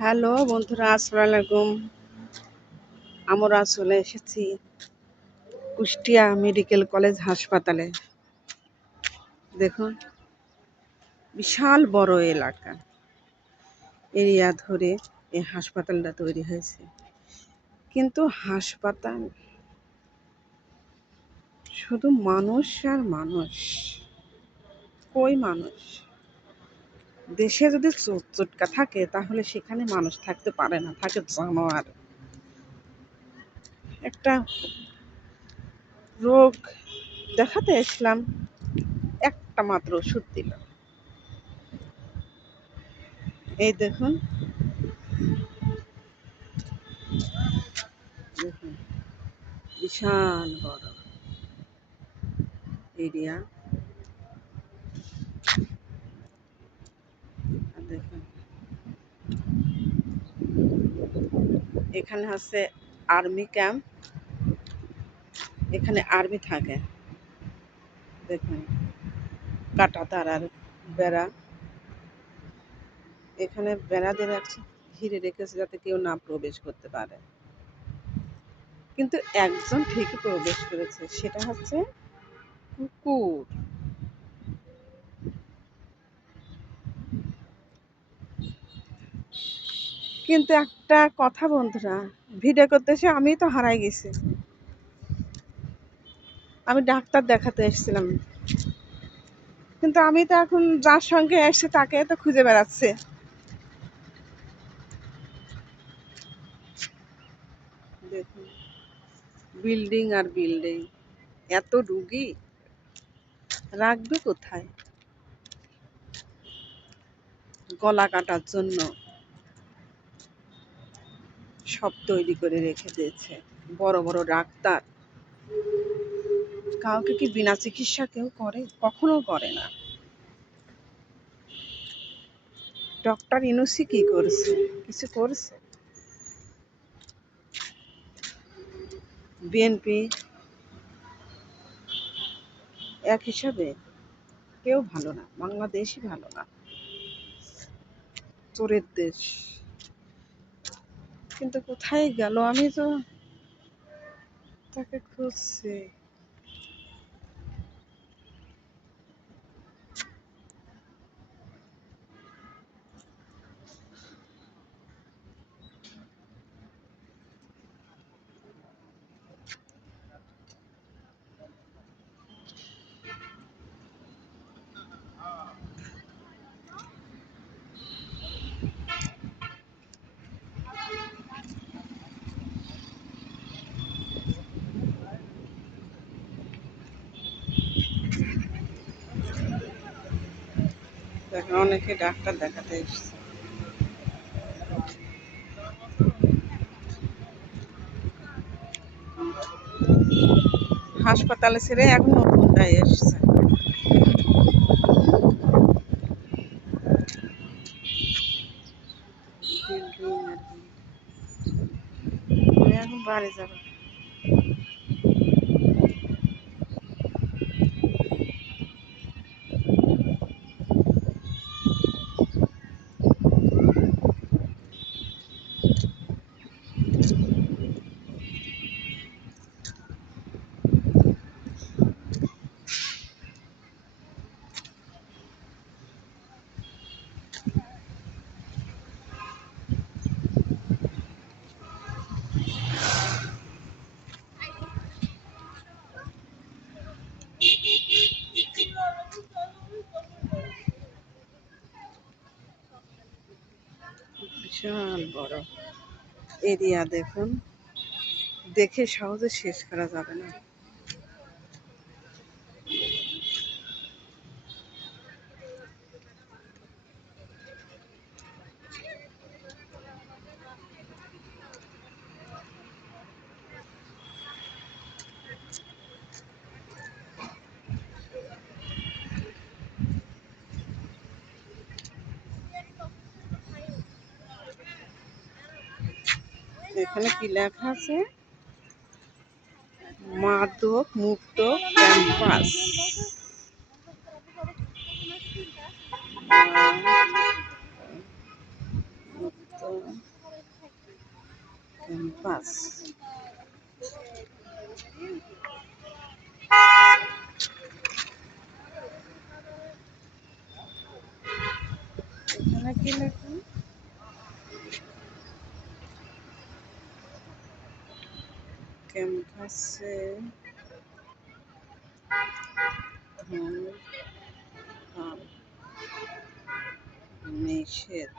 Hello বন্ধুরা, আসসালামু আলাইকুম। আমরা চলে এসেছি কুষ্টিয়া মেডিকেল কলেজ হাসপাতালে। দেখুন, বিশাল বড় এরিয়া ধরে এই হাসপাতালটা তৈরি হয়েছে। কিন্তু হাসপাতাল শুধু মানুষ আর মানুষ, কই মানুষ? দেশে যদি চোটকা থাকে তাহলে সেখানে মানুষ থাকতে পারে না, থাকে জানোয়ার। একটা রোগ দেখাতে এসলাম, একটা মাত্র ওষুধ দিল। এই দেখুন, দেখুন বিশাল বড় এরিয়া। দেখুন, এখানে হচ্ছে আর্মি ক্যাম্প, এখানে আর্মি থাকে। দেখুন, কাটা তারার বেড়া, এখানে বেড়া দিয়ে রাখছে, ঘিরে রেখেছে যাতে কেউ না প্রবেশ করতে পারে। কিন্তু একজন ঠিকই প্রবেশ করেছে, সেটা হচ্ছে কুকুর। কিন্তু একটা কথা বন্ধুরা, ভিডিও করতে এসে আমি তো হারাই গেছি। আমি ডাক্তার দেখাতে এসেছিলাম, কিন্তু আমি তো এখন যার সঙ্গে এসেছি তাকে তো খুঁজে বেড়াচ্ছে। দেখুন, বিল্ডিং আর বিল্ডিং, এত রুগী রাখবে কোথায়? গলা কাটার জন্য সব তৈরি করে রেখে দিয়েছে বড় বড় ডাক্তার। কাউকে কি বিনা চিকিৎসা কেউ করে? কখনো করে না। ডক্টর ইউনূসী কি করছে? কিছু করছে? বিএনপি এক হিসাবে কেউ ভালো না, বাংলাদেশই ভালো না, চোরের দেশ। কিন্তু কোথায় গেল? আমি তো তাকে খুঁজছি। দেখেন, অনেকে ডাক্তার দেখাতে এসছে। হাসপাতালে ছেড়ে এখন নতুনটাই এসছে। বিল্ডিং আর কি। আমি এখন বাড়ি যাবো। বিশাল বড় এরিয়া, দেখুন, দেখে সহজে শেষ করা যাবে না। এখানে কি লেখা আছে? মাদক মুক্ত ক্যাম্পাস। মুক্ত ক্যাম্পাস। এখানে কি লেখা? ক্যাম্পাসে ধূমপান নিষেধ।